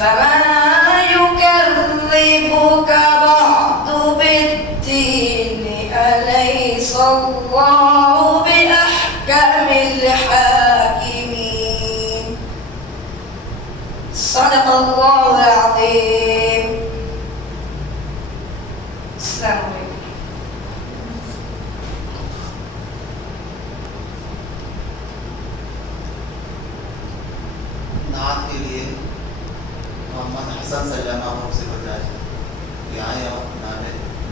فما يكذبك بعد بالدين أليس الله بأحكم الحاكمين صدق الله العظيم. السلام عليكم. نعت کے لیے محمد حسن سلامہ سے بجائے کہ آئے اور نام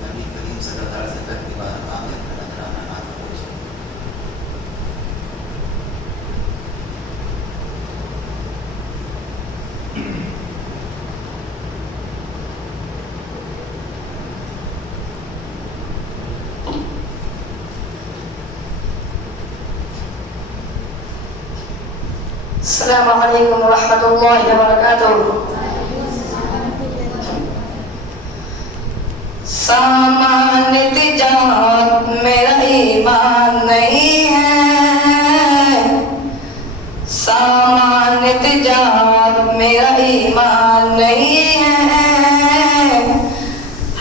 نبی کریم صلی اللہ علیہ وسلم کی بارگاہ میں اپنا نذرانہ نعت پیش کریں. السلام علیکم ورحمۃ اللہ وبرکاتہ. سامان تجارت میرا ایمان نہیں ہے، سامان تجارت میرا ایمان نہیں ہے،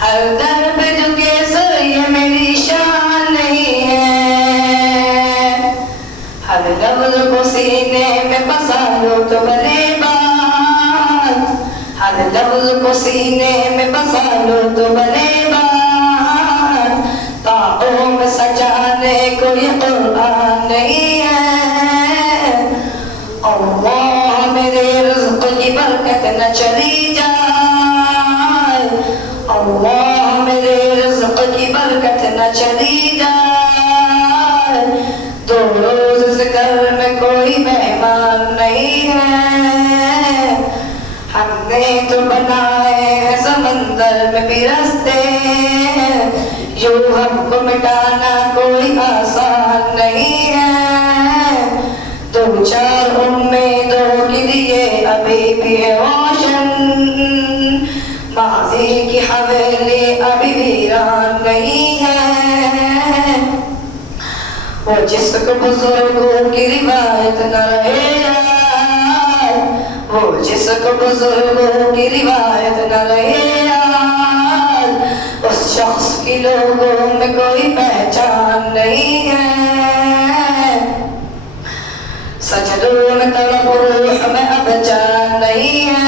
ہر در پہ جھکے سر یہ میری شان نہیں ہے، ہر لفظ کو سینے میں بسا لو تو بھلے بات، ہر لفظ کو سینے میں بسا لو تو بھلے بات، تاؤں میں سجانے کو یہ قرآن نہیں ہے. اللہ میرے رزق کی برکت نہ چلی جائے، اللہ میرے رزق کی برکت نہ چلی جائے، دو روز سے گھر میں کوئی مہمان نہیں ہے، ہم نے تو بنائے ہیں سمندر میں بھی راستے، یوں ہم کو مٹانا کوئی آسان نہیں ہے، دو چار امیدوں کے لیے ابھی بھی ہے روشن، ماضی کی حویلی ابھی ویران نہیں ہے، وہ جس کو بزرگوں کی روایت نہ رہے یاد، وہ جس کو بزرگوں کی روایت نہ رہے یاد، اس شخص کی لوگوں میں کوئی پہچان نہیں ہے، سجدوں میں تڑپ روح میں اب جان نہیں ہے،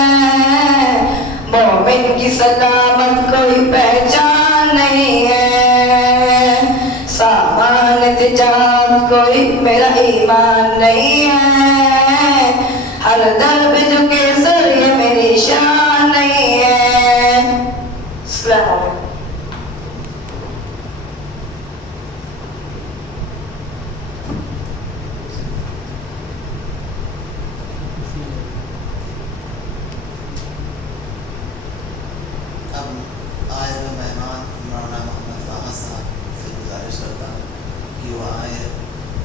مومن کی سلامت کوئی پہچان نہیں ہے، سامان تجارت کوئی میرا ایمان نہیں ہے، ہر در پہ جھکے سر یہ میری شان نہیں ہے. السلام علیکم. اب آئے ہوئے مہمان مولانا محمد فاحد صاحب سے گزارش کرتا ہوں کہ وہ آئے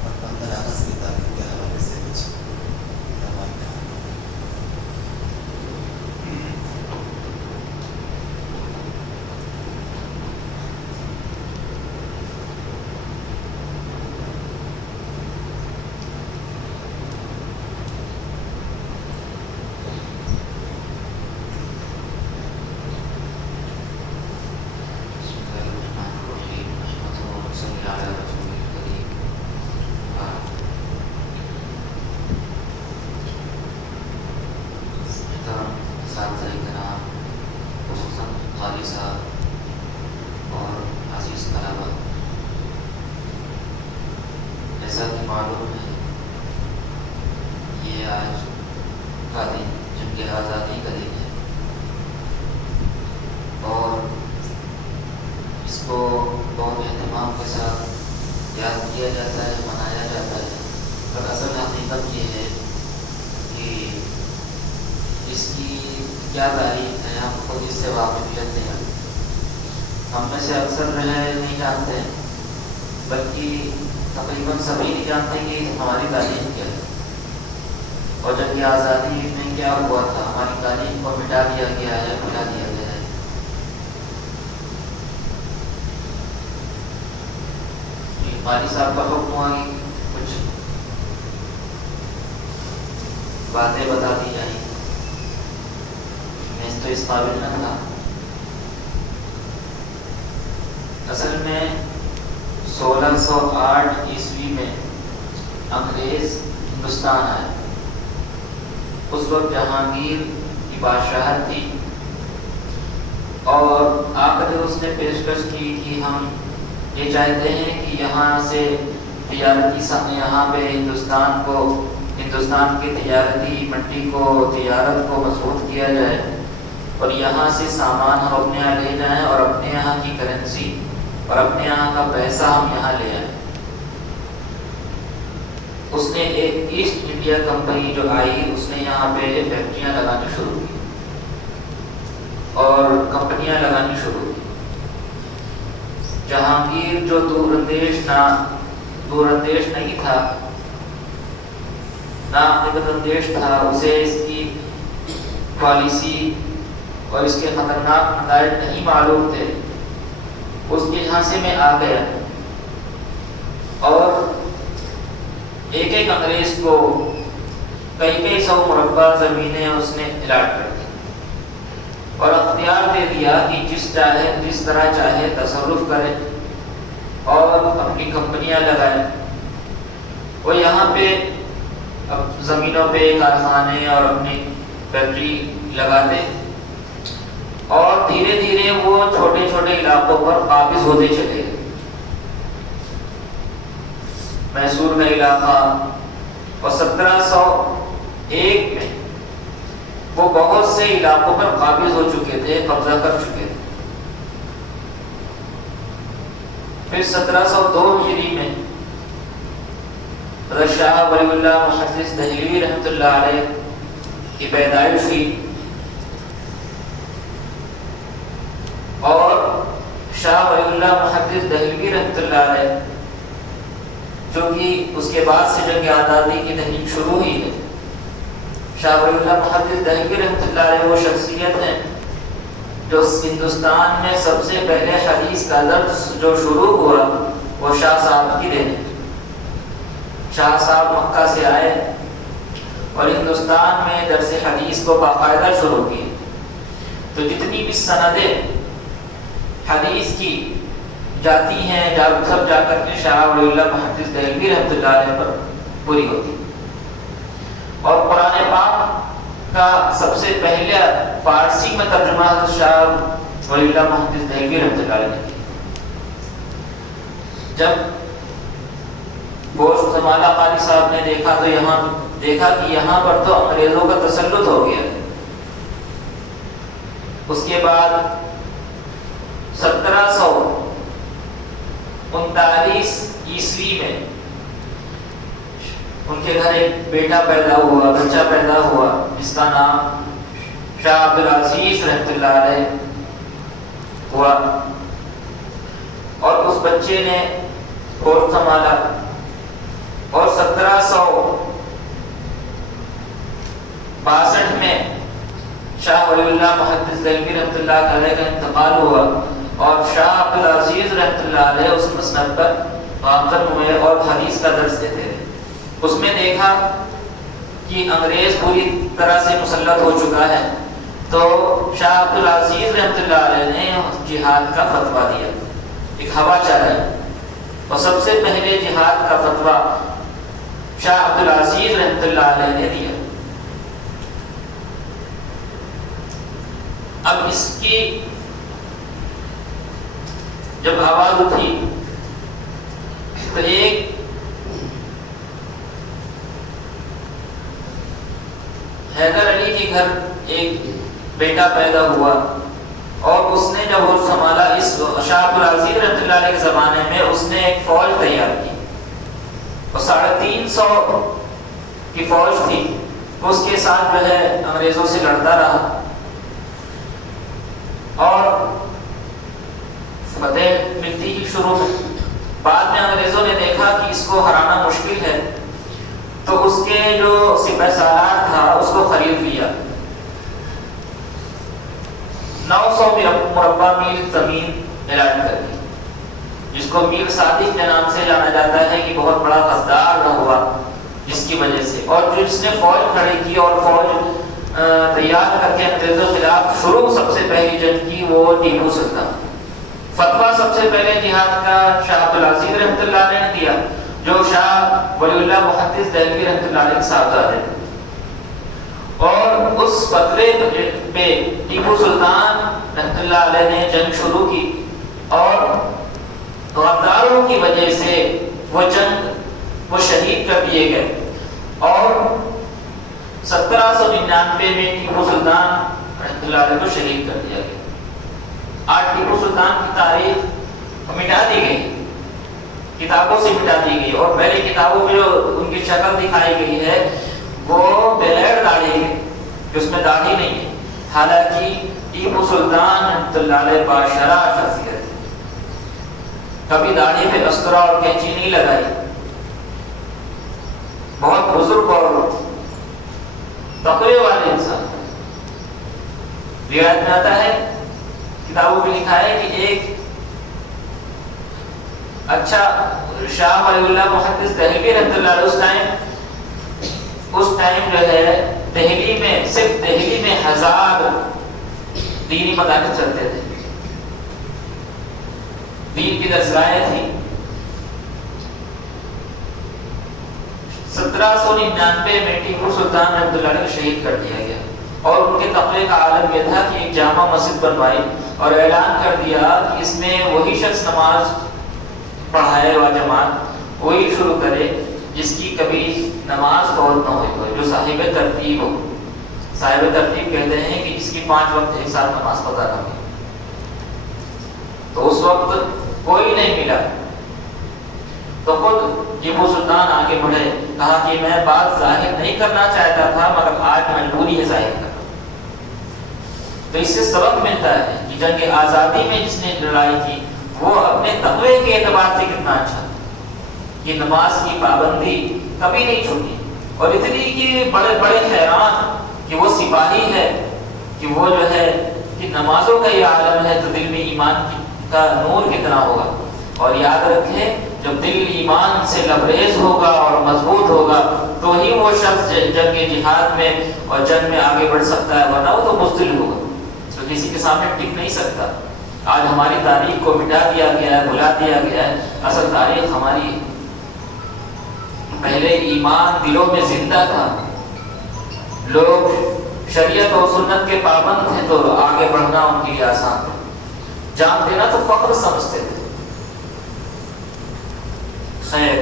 اور 15 اگست کی تاریخ کے حوالے سے کچھ روایت کریں. جیسا کہ معلوم ہے یہ آج کا دن جنگ آزادی کا دن ہے اور اس کو بہت اہتمام کے ساتھ یاد کیا جاتا ہے، منایا جاتا ہے، پر اصل حقیقت یہ ہے کہ اس کی کیا تاریخ ہے ہم خود اس سے واقفیت نہیں رکھتے. ہم میں سے اکثر جو ہے نہیں جانتے بلکہ تقریباً سبھی نہیں جانتے کہ ہماری تعلیم کیا ہے اور جنگ آزادی میں کیا ہوا تھا، ہماری تعلیم کو مٹا دیا گیا ہے، مٹا دیا گیا ہے. قاری صاحب کا حکم ہوا کہ کچھ باتیں بتا دی جائیں. تو اس قابل نہ تھا. اصل میں 1608 عیسوی میں انگریز ہندوستان آئے. اس وقت جہانگیر کی بادشاہت تھی اور آ کر اس نے پیشکش کی کہ ہم یہ چاہتے ہیں کہ یہاں سے تجارتی یہاں پہ ہندوستان کی تجارتی منڈی کو تجارت کو مضبوط کیا جائے اور یہاں سے سامان ہم اپنے یہاں لے جائیں اور اپنے یہاں کی کرنسی اور اپنے یہاں کا پیسہ ہم یہاں لے آئیں. اس نے ایک ایسٹ انڈیا کمپنی جو آئی اس نے یہاں پہ فیکٹریاں لگانی شروع کی اور کمپنیاں لگانی شروع کی. جہانگیر جو دور اندیش نہیں تھا، نہ عقیدت اندیش تھا، اسے اس کی پالیسی اور اس کے خطرناک نتائج نہیں معلوم تھے. اس کے جھانسے میں آ گیا اور ایک انگریز کو کئی سو مربع زمینیں اس نے الاٹ کر دی اور اختیار دے دیا کہ جس طرح چاہے تصرف کرے اور اپنی کمپنیاں لگائے. وہ یہاں پہ اب زمینوں پہ کارخانے اور اپنی فیکٹری لگاتے اور دھیرے دھیرے وہ چھوٹے چھوٹے علاقوں پر قابض ہوتے چلے گئے. میسور کا علاقہ اور 1701 میں وہ بہت سے علاقوں پر قابض ہو چکے تھے، قبضہ کر چکے تھے. پھر 1702 ہجری میں حضرت شاہ ولی اللہ محدث دہلوی رحمۃ اللہ علیہ کی پیدائش ہوئی اور شاہ ولی اللہ محدث دہلوی رحمۃ اللہ علیہ جو کہ اس کے بعد سے جنگ آزادی کی تحریک شروع ہوئی ہے. شاہ ولی اللہ محدث دہلوی رحمۃ اللہ علیہ وہ شخصیت ہیں جو ہندوستان میں سب سے پہلے حدیث کا درس جو شروع ہوا وہ شاہ صاحب کی دین. شاہ صاحب مکہ سے آئے اور ہندوستان میں درس حدیث کو باقاعدہ شروع کی. تو جتنی بھی سندیں حدیث کی جاتی ہیں سب جا کر کے شاہ ولی اللہ محدث دہلوی رحمۃ اللہ علیہ پر پوری ہوتی. اور قرآن پاک کا سب سے پہلے فارسی میں ترجمہ حضرت شاہ ولی اللہ محدث دہلوی رحمۃ اللہ علیہ نے کیا. جب گوشت زمالہ قاری صاحب نے دیکھا کہ یہاں پر تو انگریزوں کا تسلط ہو گیا. اس کے بعد 1739 عیسوی میں ان کے گھر ایک بچہ پیدا ہوا جس کا نام شاہ عبدالعزیز رحمۃ اللہ علیہ ہوا. اور اس بچے نے گوشت سنبھالا اور 1762 میں شاہ ولی اللہ محدث دہلوی رحمۃ اللہ علیہ کا انتقال ہوا اور شاہ عبدالعزیز رحمۃ اللہ علیہ اس مسند پر گامزن ہوئے اور حدیث کا درس دیتے رہے. اس میں دیکھا کہ انگریز پوری طرح سے مسلط ہو چکا ہے تو شاہ عبدالعزیز رحمۃ اللہ علیہ نے جہاد کا فتویٰ دیا. ایک ہوا چلائی اور سب سے پہلے جہاد کا فتویٰ شاہ عبدالعزیز رحمۃ اللہ علیہ نے دیا. اب اس کی جب آواز اٹھی تو ایک حیدر علی کے گھر ایک بیٹا پیدا ہوا اور اس نے جب وہ سنبھالا اس شاہ عبدالعزیز رحمۃ اللہ علیہ کے زمانے میں اس نے ایک فوج تیار کی اور 350 کی فوج تھی. اس کے ساتھ جو ہے انگریزوں سے لڑتا رہا اور فتح ملتی ہی شروع میں. بعد میں انگریزوں نے دیکھا کہ اس کو ہرانا مشکل ہے تو اس کے جو سپہ سالار تھا اس کو خرید لیا. 900 مربع میل زمین الاٹ کر دی جس کو میر صادق کے نام سے جانا جاتا ہے کہ بہت بڑا غدار نہ ہوا جس کی وجہ سے. اور جو اس نے فوج کھڑی کی اور فوج تیار کر کے انگریزوں کے خلاف شروع سب سے پہلی جنگ کی وہ ٹیپو سلطان. فتویٰ سب سے پہلے جہاد کا شاہ عبدالعزیز رحمۃ اللہ علیہ نے دیا، جو شاہ ولی اللہ محدث دہلوی رحمۃ اللہ علیہ کے صاحبزادے تھے. اور اس فتوے پہ ٹیپو سلطان رحمۃ اللہ علیہ نے جنگ شروع کی، اور غداروں کی وجہ سے وہ جنگ وہ شہید کر دیے گئے. اور 1799 میں ٹیپو سلطان رحمۃ اللہ علیہ کو شہید کر دیا گیا. آج ٹیپو سلطان کی تاریخ مٹا دی گئی، کتابوں سے مٹا دی گئی، اور پہلی کتابوں میں جو ان کی شکل دکھائی گئی ہے وہ بغیر داڑھی ہے، کہ اس میں داڑھی نہیں ہے. حالانکہ ٹیپو سلطان رحمۃ اللہ علیہ باشرح شخصیت ہے، کبھی داڑھی پہ استرا اور کینچی نہیں لگائی، بہت بزرگ اور تقوی والے انسان. روایت میں آتا ہے، کتابوں میں لکھا ہے کہ ایک اچھا شاہ ولی اللہ محدث دہلوی رحمۃ اللہ علیہ اس ٹائم جو ہے دہلی میں، صرف دہلی میں 1000 دینی مدارس چلتے تھے، دین کی درسگاہیں تھی. 1799 میں ٹیپو سلطان رحمۃ اللہ علیہ کو شہید کر دیا گیا، اور ان کے تقوی کا عالم یہ تھا کہ ایک جامع مسجد بنوائی اور اعلان کر دیا کہ اس میں وہی شخص نماز پڑھائے و جماعت وہی شروع کرے جس کی کبھی نماز فوت نہ ہوئی، جو صاحب ترتیب ہو. صاحب ترتیب کہتے ہیں کہ جس کی 5 وقت ایک ساتھ نماز پڑھا نہ ہو. تو اس وقت کوئی نہیں ملا، تو خود ٹیپو سلطان آگے بڑھے، کہا کہ میں بات ظاہر نہیں کرنا چاہتا تھا مگر آج مجبوری ہے ظاہر کرنا. تو اس سے سبق ملتا ہے کہ جنگ آزادی میں جس نے لڑائی کی وہ اپنے تقوی کے اعتبار سے کتنا اچھا تھا، کہ نماز کی پابندی کبھی نہیں چھوٹی. اور اتنی کہ بڑے بڑے حیران کہ وہ سپاہی ہے، کہ وہ جو ہے کہ نمازوں کا یہ عالم ہے تو دل میں ایمان کا نور کتنا ہوگا. اور یاد رکھیں، جب دل ایمان سے لبریز ہوگا اور مضبوط ہوگا تو ہی وہ شخص جنگ جہاد میں اور جنگ میں آگے بڑھ سکتا ہے، ورنہ وہ تو بزدل ہوگا، تو کسی کے سامنے ٹک نہیں سکتا. آج ہماری تاریخ کو مٹا دیا گیا ہے، بھلا دیا گیا ہے. اصل تاریخ ہماری ہے. پہلے ایمان دلوں میں زندہ تھا، لوگ شریعت اور سنت کے پابند تھے تو آگے بڑھنا ان کے لیے آسان تھا. جان دینا تو فخر سمجھتے تھے. خیر،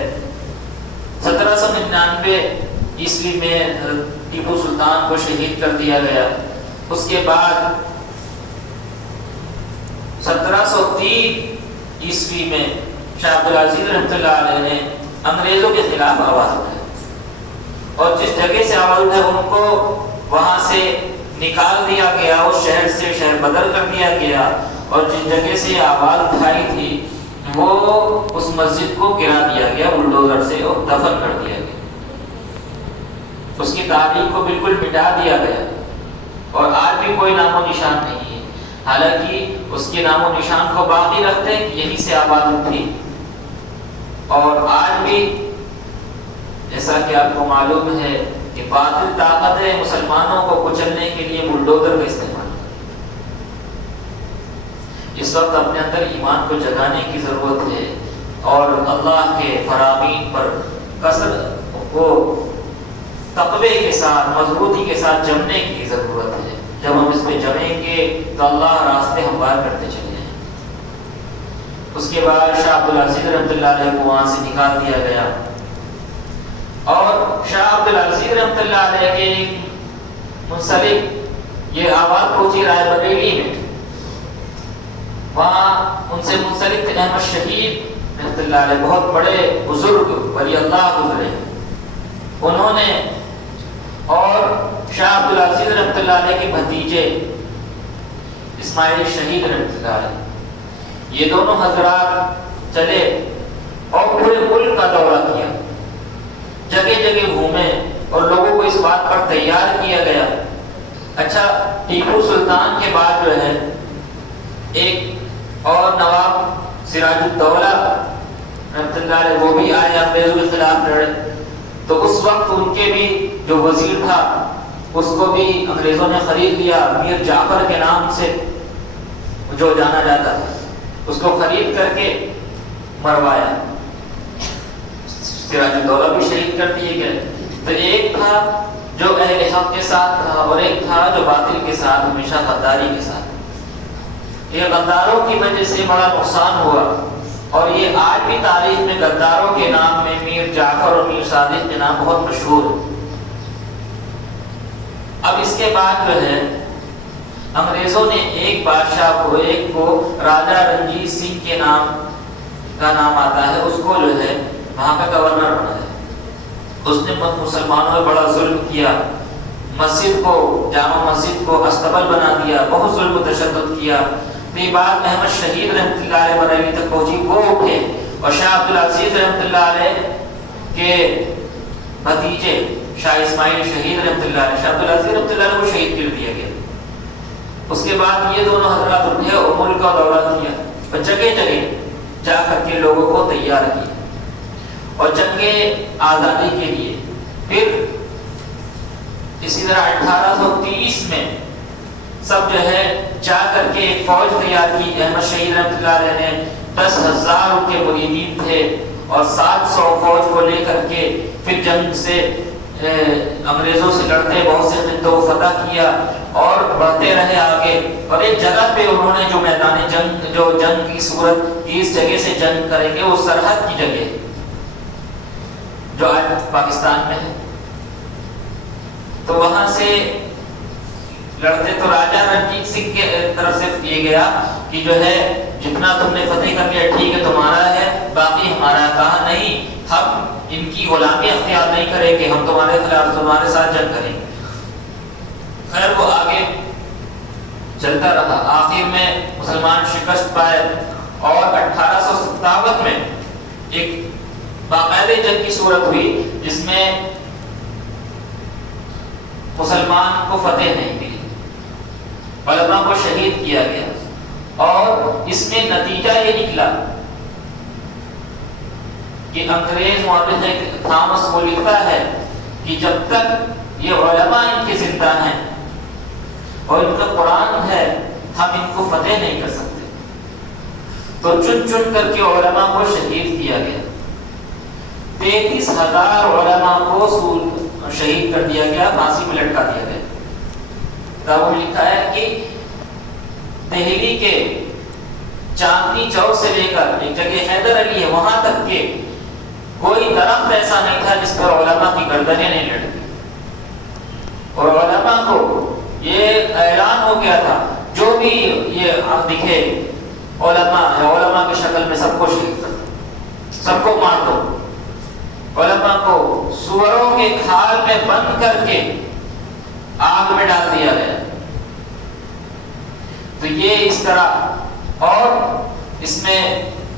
1799 عیسوی میں ٹیپو سلطان کو شہید کر دیا گیا. اس کے بعد 1703 عیسوی میں شاہ عبدالعزیز رحمۃ اللہ علیہ نے انگریزوں کے خلاف آواز اٹھائی، اور جس جگہ سے آواز اٹھائی ان کو وہاں سے نکال دیا گیا، اس شہر سے شہر بدل کر دیا گیا، اور جس جگہ سے آواز اٹھائی تھی وہ اس مسجد کو گرا دیا گیا بلڈوزر سے اور دفن کر دیا گیا. اس کی تاریخ کو بالکل مٹا دیا گیا، اور آج بھی کوئی نام و نشان نہیں ہے. حالانکہ اس کے نام و نشان کو باقی رکھتے ہیں کہ یہیں سے آواز اٹھی. اور آج بھی جیسا کہ آپ کو معلوم ہے کہ باطل طاقت ہے مسلمانوں کو کچلنے کے لیے بلڈوزر کا استعمال. اس وقت اپنے اندر ایمان کو جگانے کی ضرورت ہے، اور اللہ کے فرامین پر کثرت کو تقوی کے ساتھ مضبوطی کے ساتھ جمنے کی ضرورت ہے. جب ہم اس پہ جمیں گے تو اللہ راستے ہموار کرتے چلے ہیں. اس کے بعد شاہ عبدالعزیز رحمۃ اللہ علیہ کو وہاں سے نکال دیا گیا، اور شاہ عبدالعزیز رحمۃ اللہ علیہ کے منسلک یہ آواز پہنچی رائے بریلی میں. وہاں ان سے منسلک تھے احمد شہید رحمۃ اللہ علیہ، بہت بڑے بزرگ ولی اللہ گزرے. انہوں نے اور شاہ عبدالعزیز رحمۃ اللہ علیہ کے بھتیجے اسماعیل شہید رحمۃ اللہ علیہ، یہ دونوں حضرات چلے اور پورے ملک کا دورہ کیا، جگہ جگہ گھومے اور لوگوں کو اس بات پر تیار کیا گیا. اچھا، ٹیپو سلطان کے بعد جو ہے ایک اور نواب سراج الدولہ رحمۃ اللہ علیہ وہ بھی آئے، انگریزوں کے خلاف لڑے. تو اس وقت ان کے بھی جو وزیر تھا اس کو بھی انگریزوں نے خرید لیا، میر جعفر کے نام سے جو جانا جاتا تھا، اس کو خرید کر کے مروایا، سراج الدولہ بھی شہید کر دیے گئے۔ تو ایک تھا جو اہل حق کے ساتھ تھا اور ایک تھا جو باطل کے ساتھ ہمیشہ غداری کے ساتھ۔ یہ غداروں کی وجہ سے بڑا نقصان ہوا، اور یہ آج بھی تاریخ میں غداروں کے نام میں میر جعفر اور میر صادق کے نام بہت مشہور ہے۔ اب اس کے بعد جو ہے انگریزوں نے ایک بادشاہ کو، ایک کو راجہ رنجیت سنگھ کے نام کا نام آتا ہے، اس کو جو ہے وہاں کا گورنر بنایا۔ اس نے مسلمانوں میں بڑا ظلم کیا، مسجد کو، جامع مسجد کو استبل بنا دیا، بہت ظلم و تشدد کیا۔ تو یہ بات احمد شہید رحمۃ اللہ علیہ بریلوی تک پہنچی، وہ اٹھے اور شاہ عبدالعزیز رحمۃ اللہ علیہ کے بھتیجے شاہ اسماعیل شہید رحمۃ اللہ علیہ، شاہ عبدالعزیز رحمۃ اللہ علیہ کو شہید کر دیا گیا۔ اس کے بعد یہ دونوں حضرات اٹھے اور ملک کا دورہ کیا اور جگہ جگہ جا کر کے لوگوں کو تیار کیا اور جنگ آزادی کے لیے۔ پھر اسی طرح 1830 میں سب جو ہے جا کر کے ایک فوج تیار کی۔ احمد شہید رحمۃ اللہ علیہ نے 10,000 ان کے مریدین تھے اور 700 فوج کو لے کر کے پھر جنگ سے انگریزوں سے لڑتے بہت سے خطوں کو فتح کیا اور بڑھتے رہے آگے۔ اور ایک جگہ پہ انہوں نے جو میدان جنگ، جو جنگ کی صورت اس جگہ سے جنگ کریں گے، وہ سرحد کی جگہ جو آج پاکستان میں ہے، تو وہاں سے لڑتے تو راجہ رنجیت سنگھ کے طرف سے یہ گیا کہ جو ہے جتنا تم نے فتح کر لیا ٹھیک ہے تمہارا ہے، باقی ہمارا۔ کہا نہیں، ہم ان کی غلامی اختیار نہیں کریں گے، ہم تمہارے خلاف تمہارے ساتھ جنگ کریں گے۔ خیر وہ آگے چلتا رہا، آخر میں مسلمان شکست پائے اور 1857 میں ایک باقاعدہ جنگ کی صورت ہوئی جس میں مسلمان کو فتح نہیں ملی، علماء کو شہید کیا گیا، اور اس میں نتیجہ یہ نکلا کہ انگریز مورخ تھامس وہ لکھتا ہے کہ جب تک یہ علماء ان کے زندہ ہیں اور ان کا قرآن ہے، ہم ان کو فتح نہیں کر سکتے۔ تو چن چن کر کے علماء کو شہید کیا گیا، 33,000 علماء کو شہید کر دیا گیا، پھانسی میں لٹکا دیا گیا۔ کتابوں میں لکھا ہے کہ دہلی کے چاندنی چوک سے لے کر ایک جگہ حیدر علی ہے وہاں تک کے کوئی درخت ایسا نہیں تھا جس پر علماء کی گردنیں نہیں لٹکی، اور علماء کو یہ اعلان ہو گیا تھا جو بھی یہ دکھے علماء کی شکل میں سب کو شہید کر دو، سب کو مار دو۔ علماء کو سوروں کے کھال میں بند کر کے آگ میں ڈال دیا گیا۔ تو یہ اس طرح، اور اس میں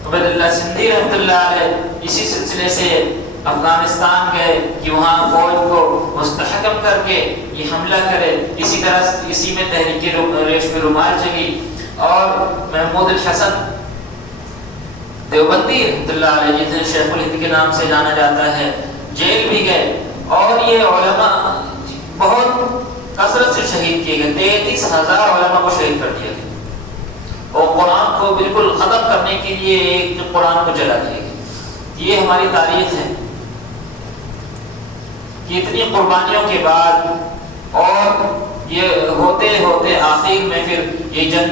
عبید اللہ سندھی رحمۃ اللہ علیہ اسی سلسلے سے افغانستان گئے کہ وہاں فوج کو مستحکم کر کے یہ حملہ کرے۔ اسی طرح اسی میں تحریک ریشم رومال چلی، اور محمود الحسن دیوبندی رحمۃ اللہ علیہ جسے شیخ الہند کے نام سے جانا جاتا ہے، جیل بھی گئے، اور یہ علماء بہت کثرت سے شہید کیے گئے، 33,000 علماء کو شہید کر دیا گیا، اور قرآن کو بالکل ختم کرنے کے لیے ایک قرآن کو جلا دیا گیا۔ یہ ہماری تاریخ ہے کہ اتنی قربانیوں کے بعد، اور یہ ہوتے ہوتے آخر میں پھر یہ جنگ،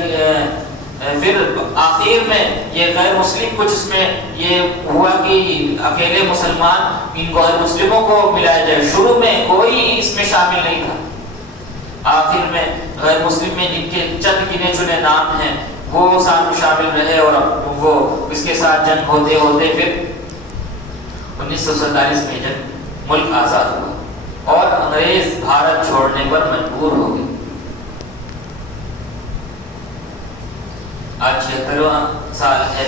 پھر آخر میں یہ غیر مسلم کچھ اس میں یہ ہوا کہ اکیلے مسلمان ان غیر مسلموں کو ملایا جائے۔ شروع میں کوئی اس میں شامل نہیں تھا، آخر میں غیر مسلم میں جن کے چند گنے چنے نام ہیں وہ ساتھ شامل رہے، اور وہ اس کے ساتھ جنگ ہوتے ہوتے پھر 1947 میں جب ملک آزاد ہوا اور انگریز بھارت چھوڑنے پر مجبور ہو گئے۔ آج 76واں سال ہے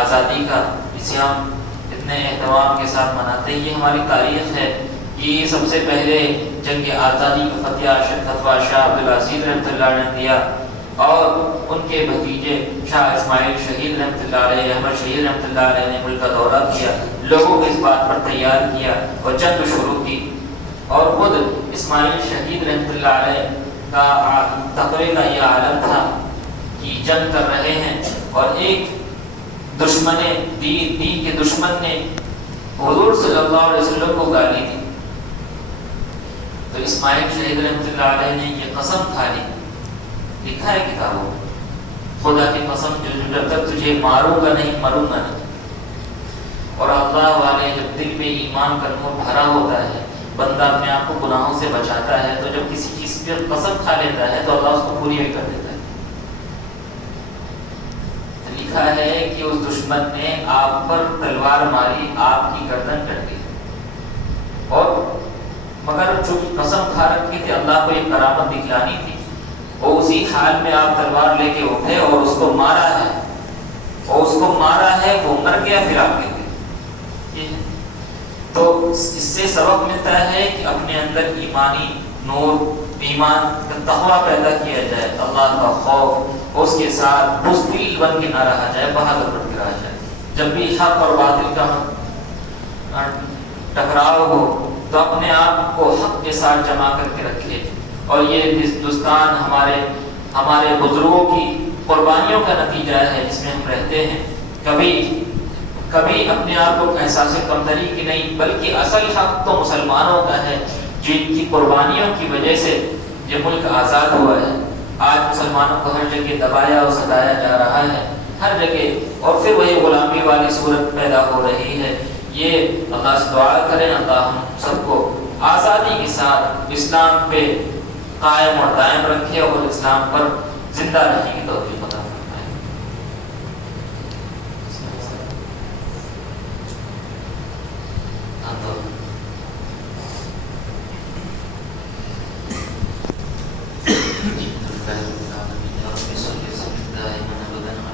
آزادی کا، اسے ہم اتنے اہتمام کے ساتھ مناتے ہیں۔ یہ ہماری تاریخ ہے کہ یہ سب سے پہلے جنگ آزادی کا فتویٰ شاہ عبدالعزیز رحمۃ اللہ نے دیا، اور ان کے بھتیجے شاہ اسماعیل شہید رحمۃ اللہ علیہ، احمد شہید رحمۃ اللہ علیہ نے ملک کا دورہ کیا، لوگوں کو اس بات پر تیار کیا اور جنگ شروع کی، اور خود اس اسماعیل شہید رحمۃ اللہ علیہ کا تقوی کا یہ عالم تھا کہ جنگ کر رہے ہیں اور ایک دشمن دین کے دشمن نے حضور صلی اللہ علیہ وسلم کو گالی دی، تو اسماعیل شہید رحمۃ اللہ علیہ نے یہ قسم کھا لی، لکھا ہے کتابوں میں، خدا کی قسم جب تک تجھے ماروں گا نہیں مروں گا نہیں۔ اور اللہ والے جب دل میں ایمان کا نور بھرا ہوتا ہے، بندہ اپنے آپ کو گناہوں سے بچاتا ہے، تو جب کسی چیز پر قسم کھا لیتا ہے تو اللہ اس کو پوری بھی کر دیتا ہے۔ لکھا ہے کہ اس دشمن نے آپ پر تلوار ماری، آپ کی گردن کٹ گئی، اور مگر چونکہ قسم کھا رکھی تھی اللہ کو یہ کرامت دکھلانی تھی، اور اسی حال میں آپ تلوار لے کے اٹھے اور اس کو مارا ہے، وہ مر گیا، پھر آپ گر گئے۔ تو اس سے سبق ملتا ہے کہ اپنے اندر ایمانی نور، ایمان کا تقویٰ پیدا کیا جائے، اللہ کا خوف، اس کے ساتھ بزدل بن کے نہ رہا جائے، بہادر بن کے رہا جائے۔ جب بھی حق اور باطل کا ٹکراؤ ہو تو اپنے آپ کو حق کے ساتھ جمع کر کے رکھے، اور یہ ہندوستان ہمارے بزرگوں کی قربانیوں کا نتیجہ ہے جس میں ہم رہتے ہیں۔ کبھی اپنے آپ کو احساس کمتری کی نہیں، بلکہ اصل حق تو مسلمانوں کا ہے، جن کی قربانیوں کی وجہ سے یہ ملک آزاد ہوا ہے۔ آج مسلمانوں کو ہر جگہ دبایا اور ستایا جا رہا ہے، ہر جگہ، اور پھر وہی غلامی والی صورت پیدا ہو رہی ہے۔ یہ اللہ سے دعا کریں، اللہ ہم سب کو آزادی کے ساتھ اسلام پہ قائم اور دائم رکھے اور اسلام پر زندہ رہنے کی توفیق عطا